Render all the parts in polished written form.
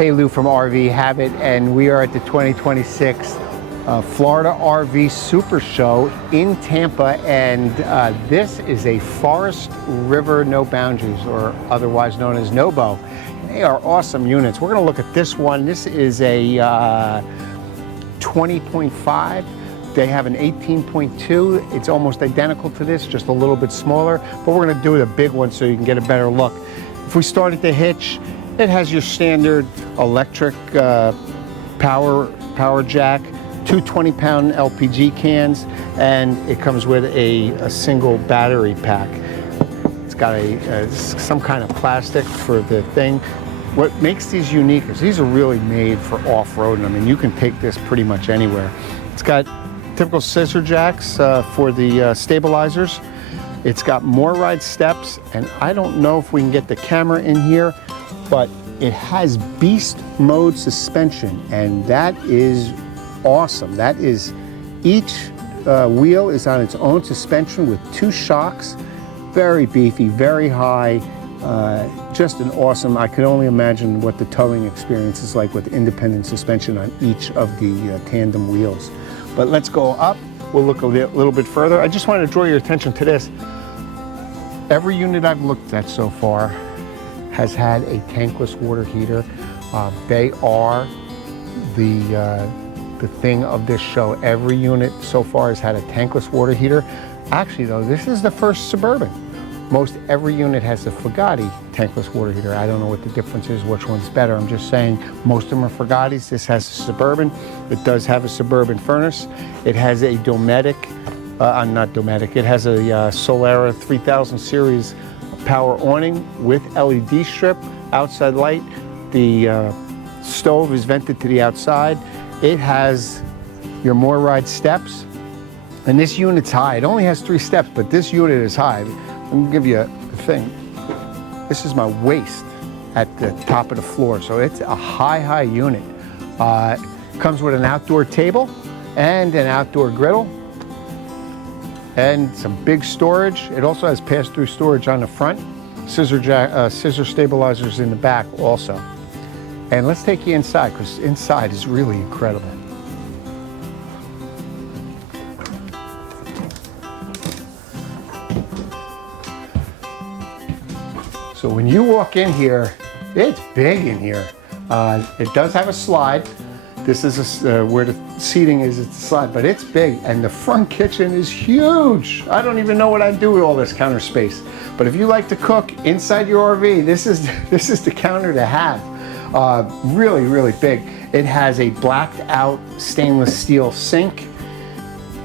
Hey, Lou from RV Habit, and we are at the 2026 Florida RV Supershow in Tampa, and this is a Forest River No Boundaries, or otherwise known as NOBO. They are awesome units. We're going to look at this one. This is a 20.5. They have an 18.2. It's almost identical to this, just a little bit smaller, but we're going to do the big one so you can get a better look. If we start at the hitch, it has your standard electric power jack, two 20-pound LPG cans, and it comes with a single battery pack. It's got some kind of plastic for the thing. What makes these unique is these are really made for off-roading. I mean, you can take this pretty much anywhere. It's got typical scissor jacks for the stabilizers. It's got more ride steps, and I don't know if we can get the camera in here, but it has beast mode suspension, and that is awesome. That is, each wheel is on its own suspension with two shocks. Very beefy, very high, just an awesome. I can only imagine what the towing experience is like with independent suspension on each of the tandem wheels. But let's go up. We'll look a little bit further. I just wanted to draw your attention to this. Every unit I've looked at so far has had a tankless water heater. They are the thing of this show. Every unit so far has had a tankless water heater. Actually though, this is the first Suburban. Most every unit has a Fugatti tankless water heater. I don't know what the difference is, which one's better. I'm just saying most of them are Fugattis. This has a Suburban. It does have a Suburban furnace. It has a Dometic, not Dometic, it has a Solara 3000 series power awning with LED strip, outside light. The stove is vented to the outside. It has your more ride steps, and this unit's high. It only has 3 steps, but this unit is high. Let me give you a thing. This is my waist at the top of the floor, so it's a high unit. Comes with an outdoor table and an outdoor griddle and some big storage. It also has pass-through storage on the front, scissor stabilizers in the back also. And let's take you inside, because inside is really incredible. So when you walk in here, it's big in here. It does have a slide. This is where the seating is, it's a slide, but it's big, and the front kitchen is huge. I don't even know what I'd do with all this counter space. But if you like to cook inside your RV, this is the counter to have. Really big. It has a blacked out stainless steel sink,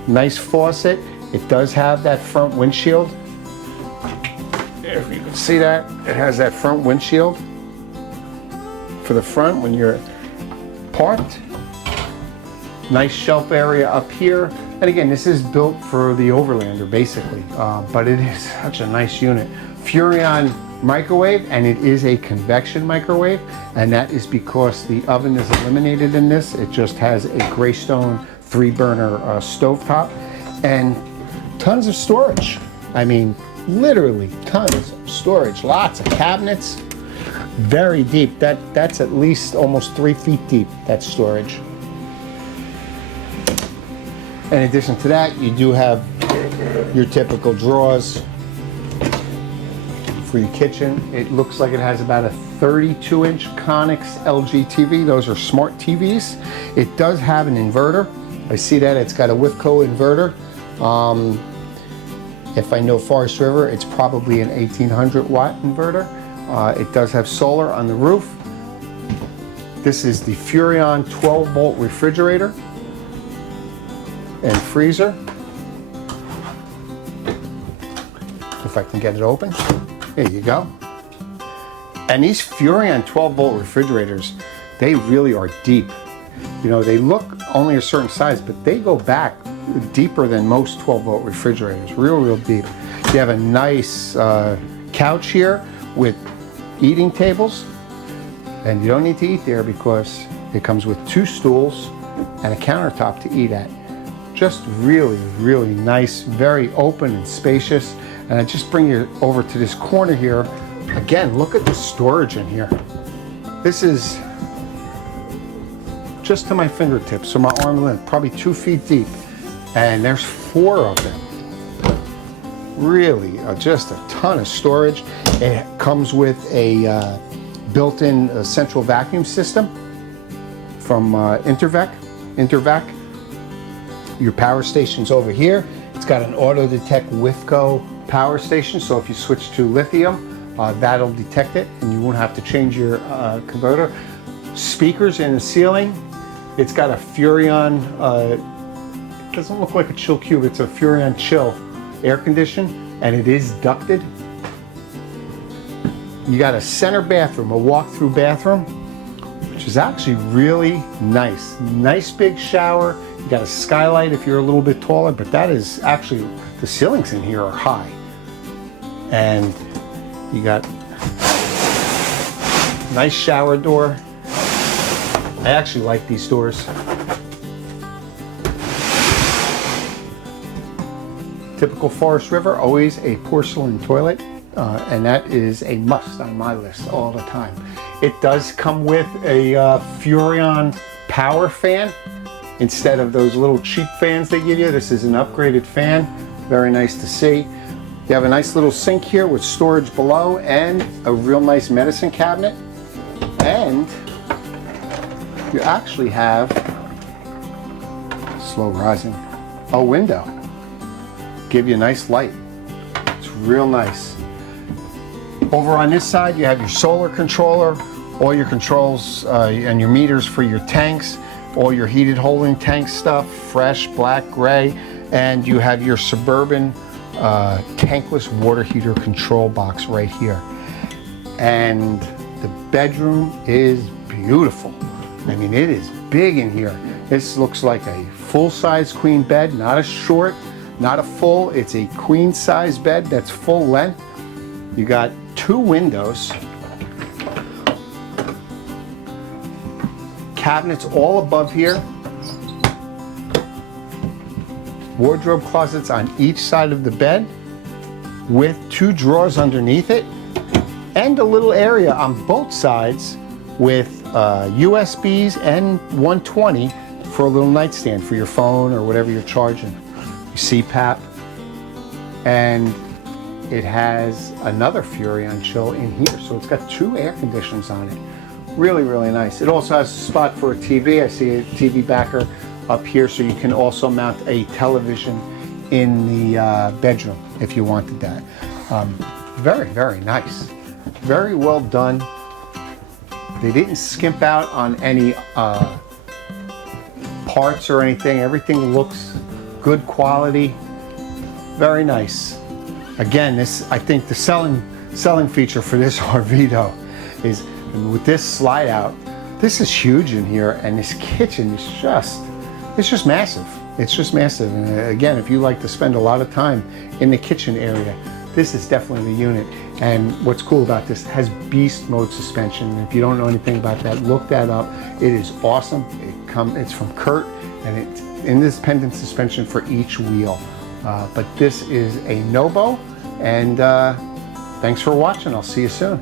nice faucet. It does have that front windshield. If you can see that, it has that front windshield for the front when you're parked. Nice shelf area up here. And again, this is built for the Overlander basically, but it is such a nice unit. Furrion microwave, and it is a convection microwave, and that is because the oven is eliminated in this. It just has a Greystone 3-burner stovetop and tons of storage. I mean, literally tons of storage, lots of cabinets, very deep. That's at least almost 3 feet deep, that storage. In addition to that, you do have your typical drawers for your kitchen. It looks like it has about a 32-inch Connex LG TV. Those are smart TVs. It does have an inverter. I see that it's got a Wifco inverter. If I know Forest River, it's probably an 1800 watt inverter. It does have solar on the roof. This is the Furrion 12-volt refrigerator and freezer. If I can get it open. There you go. And these Furrion 12-volt refrigerators, they really are deep. You know, they look only a certain size, but they go back deeper than most 12-volt refrigerators, real deep. You have a nice couch here with eating tables, and you don't need to eat there because it comes with 2 stools and a countertop to eat at. Just really nice, very open and spacious. And I just bring you over to this corner here. Again, look at the storage in here. This is just to my fingertips, so my arm length, probably 2 feet deep. And there's 4 of them. Really, just a ton of storage. It comes with a built-in central vacuum system from Intervac. Your power station's over here. It's got an auto detect WIFCO power station, so if you switch to lithium, that'll detect it and you won't have to change your converter. Speakers in the ceiling. It's got a Furrion, it doesn't look like a chill cube, it's a Furrion chill air condition, and it is ducted. You got a center bathroom, a walk-through bathroom, which is actually really nice. Nice big shower. You got a skylight if you're a little bit taller, but that is actually, the ceilings in here are high. And you got nice shower door. I actually like these doors. Typical Forest River, always a porcelain toilet, and that is a must on my list all the time. It does come with a Furrion power fan instead of those little cheap fans they give you. This is an upgraded fan, very nice to see. You have a nice little sink here with storage below and a real nice medicine cabinet. And you actually have, slow rising, a window. Give you a nice light. It's real nice. Over on this side, you have your solar controller, all your controls and your meters for your tanks, all your heated holding tank stuff, fresh, black, gray, and you have your Suburban tankless water heater control box right here. And the bedroom is beautiful. I mean, it is big in here. This looks like a full-size queen bed, not a short, not a full, it's a queen size bed that's full length. You got 2 windows, cabinets all above here, wardrobe closets on each side of the bed with 2 drawers underneath it, and a little area on both sides with USBs and 120 for a little nightstand for your phone or whatever you're charging. CPAP, and it has another Furrion chill in here, so it's got 2 air conditioners on it. Really, really nice. It also has a spot for a TV. I see a TV backer up here, so you can also mount a television in the bedroom if you wanted that. Very, very nice. Very well done. They didn't skimp out on any parts or anything. Everything looks good quality, very nice. Again, this, I think the selling feature for this RV though is with this slide out, this is huge in here, and this kitchen is just, it's just massive. It's just massive. And again, if you like to spend a lot of time in the kitchen area, this is definitely the unit. And what's cool about this, it has beast mode suspension. And if you don't know anything about that, look that up. It is awesome. It's from Kurt, and it's independent suspension for each wheel. But this is a NOBO, and thanks for watching. I'll see you soon.